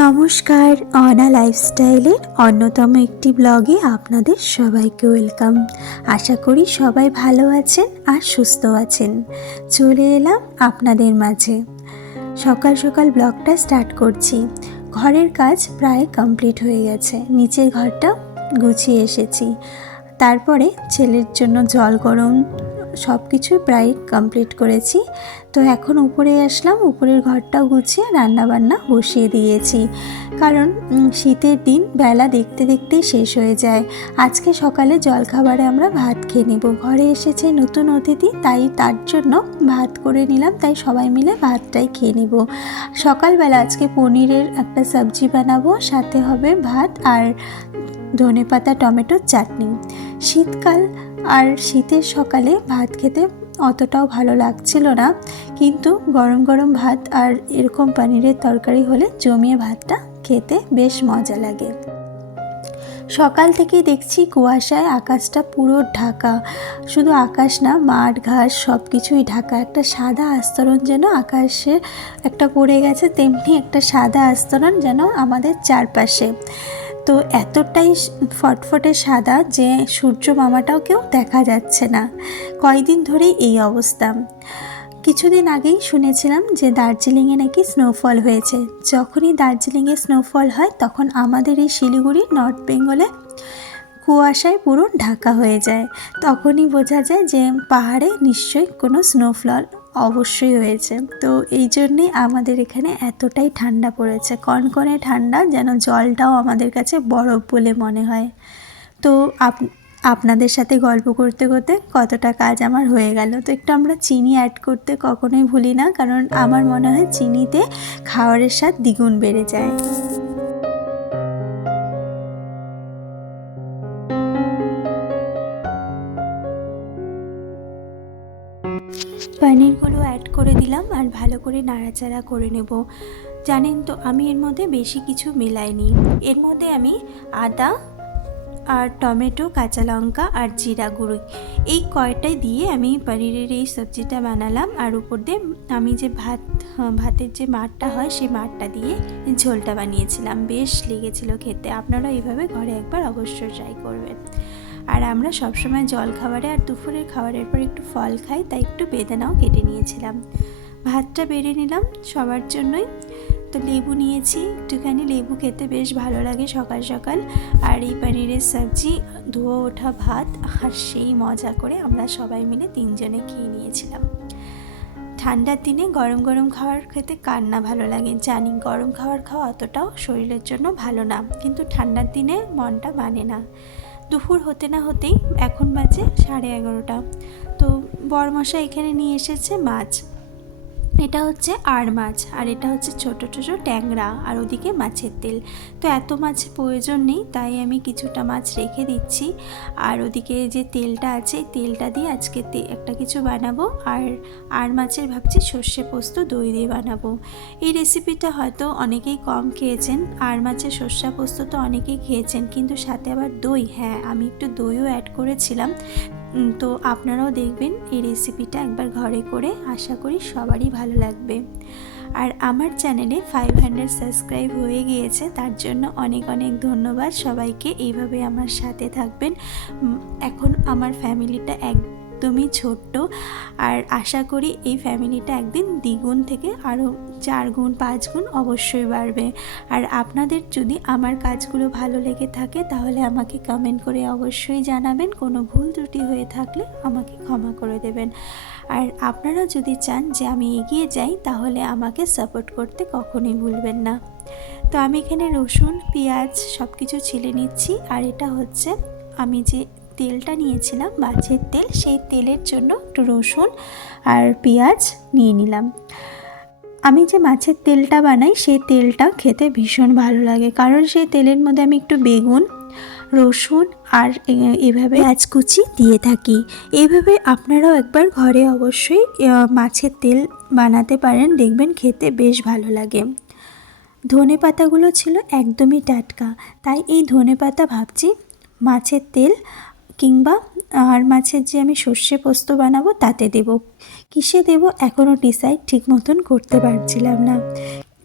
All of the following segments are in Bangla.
নমস্কার, অনা লাইফস্টাইলের অন্যতম একটি ব্লগে আপনাদের সবাইকে ওয়েলকাম। আশা করি সবাই ভালো আছেন আর সুস্থ আছেন। চলে এলাম আপনাদের মাঝে। সকাল সকাল ব্লগটা স্টার্ট করছি। ঘরের কাজ প্রায় কমপ্লিট হয়ে গেছে। নিচের ঘরটা গুছিয়ে এসেছি। তারপরে ছেলের জন্য জল গরম সব কিছু প্রায় কমপ্লিট করেছি। তো এখন উপরে আসলাম, উপরের ঘরটাও গুছিয়ে রান্নাবান্না বসিয়ে দিয়েছি। কারণ শীতের দিন বেলা দেখতে দেখতেই শেষ হয়ে যায়। আজকে সকালে জলখাবারে আমরা ভাত খেয়ে নেব। ঘরে এসেছে নতুন অতিথি, তাই তার জন্য ভাত করে নিলাম, তাই সবাই মিলে ভাতটাই খেয়ে নেব। সকালবেলা আজকে পনিরের একটা সবজি বানাবো, সাথে হবে ভাত আর ধনেপাতা টমেটোর চাটনি। শীতকাল আর শীতের সকালে ভাত খেতে অতটাও ভালো লাগছিল না, কিন্তু গরম গরম ভাত আর এরকম পনিরের তরকারি হলে জমিয়ে ভাতটা খেতে বেশ মজা লাগে। সকাল থেকেই দেখছি কুয়াশায় আকাশটা পুরো ঢাকা। শুধু আকাশ না, মাঠ ঘাস সব কিছুই ঢাকা। একটা সাদা আস্তরণ যেন আকাশে একটা পড়ে গেছে, তেমনি একটা সাদা আস্তরণ যেন আমাদের চারপাশে। তো এতটাই ফটফটে সাদা যে সূর্য মামাটাও কেউ দেখা যাচ্ছে না। কয়দিন ধরেই এই অবস্থা। কিছুদিন আগেই শুনেছিলাম যে দার্জিলিংয়ে নাকি স্নোফল হয়েছে। যখনই দার্জিলিংয়ে স্নোফল হয়, তখন আমাদের এই শিলিগুড়ি নর্থ বেঙ্গলে কুয়াশায় পুরো ঢাকা হয়ে যায়। তখনই বোঝা যায় যে পাহাড়ে নিশ্চয়ই কোনো স্নোফল অবশ্যই হয়েছে। তো এই জন্যেই আমাদের এখানে এতটাই ঠান্ডা পড়েছে। কনকনে ঠান্ডা যেন জলটাও আমাদের কাছে বরফ বলে মনে হয়। তো আপ, আপনাদের সাথে গল্প করতে করতে কতটা কাজ আমার হয়ে গেল। তো একটু আমরা চিনি অ্যাড করতে কখনোই ভুলি না, কারণ আমার মনে হয় চিনিতে খাবারের স্বাদ দ্বিগুণ বেড়ে যায়। পনিরগুলো অ্যাড করে দিলাম আর ভালো করে নাড়াচাড়া করে নেব। জানেন তো, আমি এর মধ্যে বেশি কিছু মেলাইনি। এর মধ্যে আমি আদা আর টমেটো, কাঁচা লঙ্কা আর জিরা গুঁড়ো এই কয়টাই দিয়ে আমি পনিরের এই সবজিটা বানালাম আর উপর দিয়ে আমি যে ভাত ভাতের যে মাঠটা হয় সেই মাঠটা দিয়ে ঝোলটা বানিয়েছিলাম। বেশ লেগেছিল খেতে। আপনারা এইভাবে ঘরে একবার অবশ্যই ট্রাই করবেন। আর আমরা সবসময় জল খাবারে আর দুপুরের খাবারের পর একটু ফল খাই, তাই একটু বেদানাও কেটে নিয়েছিলাম। ভাতটা বেড়ে নিলাম সবার জন্যই। তো লেবু নিয়েছি, একটুখানি লেবু খেতে বেশ ভালো লাগে সকাল সকাল। আর এই পনিরের সবজি, ধোয়া ওঠা ভাত, আর সেই মজা করে আমরা সবাই মিলে তিনজনে খেয়ে নিয়েছিলাম। ঠান্ডার দিনে গরম গরম খাবার খেতে কার না ভালো লাগে? জানি গরম খাবার খাওয়া অতটাও শরীরের জন্য ভালো না, কিন্তু ঠান্ডার দিনে মনটা মানে না। দুপুর হতে না হতেই এখন বাজে সাড়ে এগারোটা। তো বরমশা এখানে নিয়ে এসেছে মাছ। এটা হচ্ছে আর মাছ, আর এটা হচ্ছে ছোট ছোট ট্যাংরা, আর ওদিকে মাছের তেল। তো এত মাছের প্রয়োজন নেই, তাই আমি কিছুটা মাছ রেখে দিচ্ছি। আর ওদিকে যে তেলটা আছে তেলটা দিয়ে আজকে একটা কিছু বানাবো। আর আর মাছের ভাবছি সর্ষে পোস্ত, দই দিয়ে বানাবো। এই রেসিপিটা হয়তো অনেকেই কম খেয়েছেন, আর মাছের সর্ষা পোস্ত তো অনেকেই খেয়েছেন, কিন্তু সাথে আবার দই হ্যাঁ আমি একটু দইও অ্যাড করেছিলাম। তো আপনারাও দেখবেন এই রেসিপিটা একবার ঘরে করে আশা করি সবারই ভালো লাগবে। আর আমার চ্যানেলে ফাইভ হান্ড্রেড সাবস্ক্রাইব হয়ে গিয়েছে, তার জন্য অনেক অনেক ধন্যবাদ। সবাইকে এইভাবে আমার সাথে থাকবেন। এখন আমার ফ্যামিলিটা একদমই ছোট্ট। আর আশা করি এই ফ্যামিলিটা একদিন দ্বিগুণ থেকে আরও চার গুণ পাঁচ গুণ অবশ্যই বাড়বে। আর আপনাদের যদি আমার কাজগুলো ভালো লেগে থাকে, তাহলে আমাকে কমেন্ট করে অবশ্যই জানাবেন। কোনো ভুল ত্রুটি হয়ে থাকলে আমাকে ক্ষমা করে দেবেন। আর আপনারা যদি চান যে আমি এগিয়ে যাই, তাহলে আমাকে সাপোর্ট করতে কখনোই ভুলবেন না। তো আমি এখানে রসুন, পেঁয়াজ সব কিছু ছিলে নিচ্ছি। আর এটা হচ্ছে আমি যে তেলটা নিয়েছিলাম মাছের তেল। সেই তেলের জন্য একটু রসুন আর পেঁয়াজ নিয়ে নিলাম। আমি যে মাছের তেলটা বানাই, সেই তেলটা খেতে ভীষণ ভালো লাগে। কারণ সেই তেলের মধ্যে আমি একটু বেগুন, রসুন আর এভাবে পেঁয়াজ কুচি দিয়ে থাকি। এইভাবে আপনারাও একবার ঘরে অবশ্যই মাছের তেল বানাতে পারেন। দেখবেন খেতে বেশ ভালো লাগে। ধনে পাতাগুলো ছিল একদমই টাটকা। তাই এই ধনে পাতা ভাবছি মাছের তেল কিংবা আর মাছের যে আমি সর্ষে পোস্ত বানাবো, তাতে দেব। কিসে দেব এখনও ডিসাইড ঠিক মতন করতে পারছিলাম না।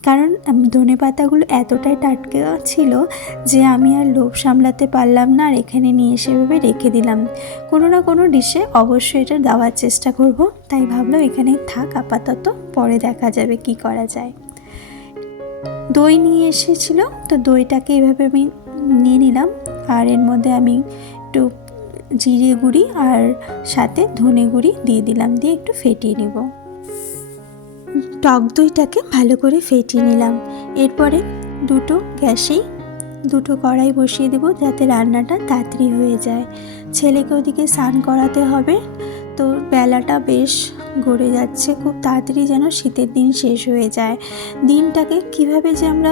কারণ ধনে পাতাগুলো এতটাই টাটকা ছিল যে আমি আর লোভ সামলাতে পারলাম না আর এখানে নিয়ে এসে ভেবে রেখে দিলাম। কোনো না কোনো ডিশে অবশ্যই এটা দেওয়ার চেষ্টা করব। তাই ভাবলাম এখানে থাক, আপাতত পরে দেখা যাবে কি করা যায়। দই নিয়ে এসেছিল, তো দইটাকে এভাবে আমি নিয়ে নিলাম। আর এর মধ্যে আমি একটু জিরে গুঁড়ি আর সাথে ধনে গুঁড়ি দিয়ে দিলাম, দিয়ে একটু ফেটিয়ে নেব। টক দইটাকে ভালো করে ফেটিয়ে নিলাম। এরপরে দুটো গ্যাসেই দুটো কড়াই বসিয়ে দেবো যাতে রান্নাটা তাড়াতাড়ি হয়ে যায়। ছেলেকে ওদিকে স্নান করাতে হবে, তো বেলাটা বেশ গড়ে যাচ্ছে, খুব তাড়াতাড়ি যেন শীতের দিন শেষ হয়ে যায়। দিনটাকে কীভাবে যে আমরা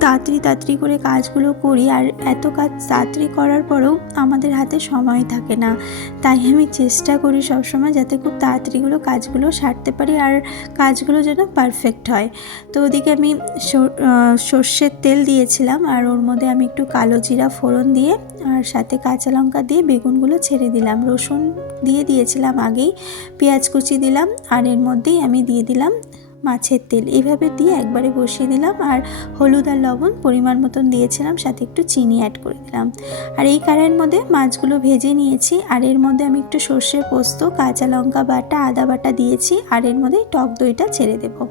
তাড়াতাড়ি তাড়াতাড়ি করে কাজগুলো করি আর এত কাজ তাড়াতাড়ি করার পরেও আমাদের হাতে সময় থাকে না। তাই আমি চেষ্টা করি সবসময় যাতে খুব তাড়াতাড়িগুলো কাজগুলো সারতে পারি আর কাজগুলো যেন পারফেক্ট হয়। তো ওদিকে আমি সর- সর্ষের তেল দিয়েছিলাম আর ওর মধ্যে আমি একটু কালো জিরা ফোড়ন দিয়ে আর সাথে কাঁচা লঙ্কা দিয়ে বেগুনগুলো ছেড়ে দিলাম। রসুন দিয়ে দিয়েছিলাম আগেই, পেঁয়াজ কুচি দিলাম আর এর মধ্যেই আমি দিয়ে দিলাম মাছের তেল। এইভাবে দিয়ে একবারে বসিয়ে দিলাম আর হলুদ আর লবণ পরিমাণ মতন দিয়েছিলাম, সাথে একটু চিনি অ্যাড করে দিলাম। আর এই কড়াইয়ের মধ্যে মাছগুলো ভেজে নিয়েছি। আর এর মধ্যে আমি একটু সর্ষে পোস্ত, কাঁচা লঙ্কা বাটা, আদা বাটা দিয়েছি। আর এর মধ্যে টক দইটা ছেড়ে দেবো।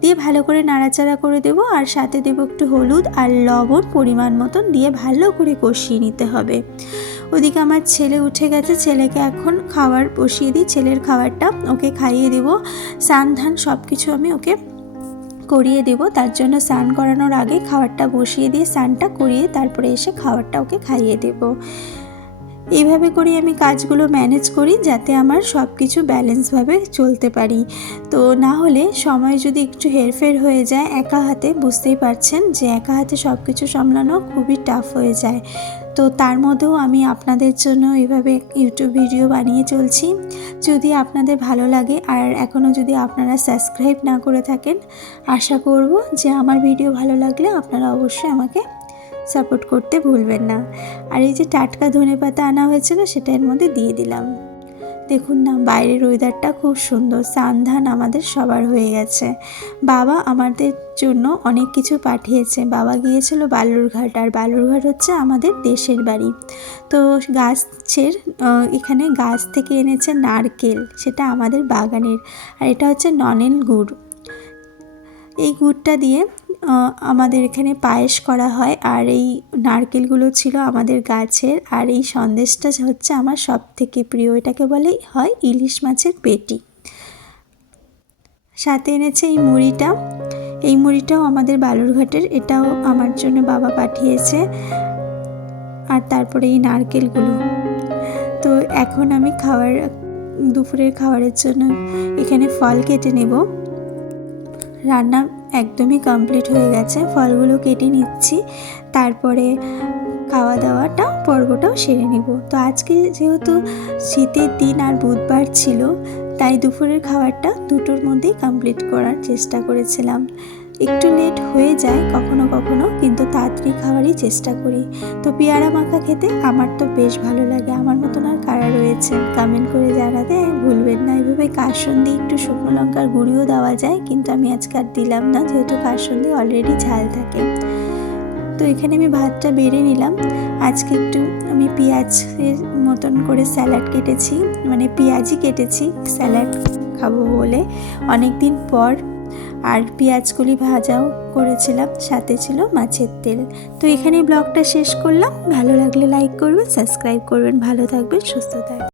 দিয়ে ভালো করে নাড়াচাড়া করে দেবো আর সাথে দেবো একটু হলুদ আর লবণ পরিমাণ মতন দিয়ে ভালো করে কষিয়ে নিতে হবে। ওদিকে আমার ছেলে উঠে গেছে, ছেলেকে এখন খাবার বসিয়ে দিই, ছেলের খাবারটা ওকে খাইয়ে দেবো। স্নান ধান সব কিছু আমি ওকে করিয়ে দেবো, তার জন্য স্নান করানোর আগে খাবারটা বসিয়ে দিয়ে স্নানটা করিয়ে তারপরে এসে খাবারটা ওকে খাইয়ে দেবো। এইভাবে করে আমি কাজগুলো ম্যানেজ করি যাতে আমার সব কিছু ব্যালেন্সভাবে চলতে পারি। তো না হলে সময় যদি একটু হেরফের হয়ে যায়, একা হাতে বুঝতেই পারছেন যে একা হাতে সব কিছু সামলানো খুবই টাফ হয়ে যায়। তো তার মধ্যেও আমি আপনাদের জন্য এভাবে ইউটিউব ভিডিও বানিয়ে চলছি। যদি আপনাদের ভালো লাগে আর এখনও যদি আপনারা সাবস্ক্রাইব না করে থাকেন, আশা করব যে আমার ভিডিও ভালো লাগলে আপনারা অবশ্যই আমাকে সাপোর্ট করতে ভুলবেন না। আর এই যে টাটকা ধনে পাতা আনা হয়েছিল, সেটা এর মধ্যে দিয়ে দিলাম। দেখুন না, বাইরের ওয়েদারটা খুব সুন্দর। সান্ধান আমাদের সবার হয়ে গেছে। বাবা আমাদের জন্য অনেক কিছু পাঠিয়েছে। বাবা গিয়েছিল বালুরঘাট, আর বালুরঘাট হচ্ছে আমাদের দেশের বাড়ি। তো গাছের এখানে গাছ থেকে এনেছে নারকেল, সেটা আমাদের বাগানের। আর এটা হচ্ছে ননেল গুড়। এই গুড়টা দিয়ে আমাদের এখানে পায়েস করা হয় আর এই নারকেলগুলো ছিল আমাদের গাছের আর এই সন্দেশটা হচ্ছে আমার সব থেকে প্রিয়, এটাকে বলে হয় ইলিশ মাছের পেটি। সাথে এনেছে এই মুড়িটা। এই মুড়িটাও আমাদের বালুরঘাটের, এটাও আমার জন্য বাবা পাঠিয়েছে। আর তারপরে এই নারকেলগুলো। তো এখন আমি খাওয়ার, দুপুরের খাবারের জন্য এখানে ফল কেটে নেব। রান্না একদমই কমপ্লিট হয়ে গেছে। ফলগুলো কেটে নিচ্ছি। তারপরে খাওয়া দাওয়াটা পর্বটাও সেরে নেব। তো আজকে যেহেতু শীতের দিন আর বুধবার ছিল, তাই দুপুরের খাবারটা দুটোর মধ্যেই কমপ্লিট করার চেষ্টা করেছিলাম। একটু লেট হয়ে যায় কখনো কখনো, কিন্তু তাড়াতাড়ি খাওয়ারই চেষ্টা করি। তো পেয়ারা মাখা খেতে আমার তো বেশ ভালো লাগে। আমার মতন আর কারা রয়েছে? কমেন্ট করে জানাতে ভুলবেন না। এভাবে কাসন্দি একটু শুকনো লঙ্কার গুঁড়িও দেওয়া যায়, কিন্তু আমি আজকে আর দিলাম না, যেহেতু কাসন্দি অলরেডি ঝাল থাকে। তো এখানে আমি ভাতটা বেড়ে নিলাম। আজকে একটু আমি পেঁয়াজের মতন করে স্যালাড কেটেছি মানে পেঁয়াজই কেটেছি, স্যালাড খাব বলে। অনেক দিন পর আর পেঁয়াজগুলি ভাজাও করেছিলাম, সাথে ছিল মাছের তেল। তো এখানে ব্লগটা শেষ করলাম। ভালো লাগলে লাইক করবেন সাবস্ক্রাইব করবেন। ভালো থাকবেন, সুস্থ থাকবেন।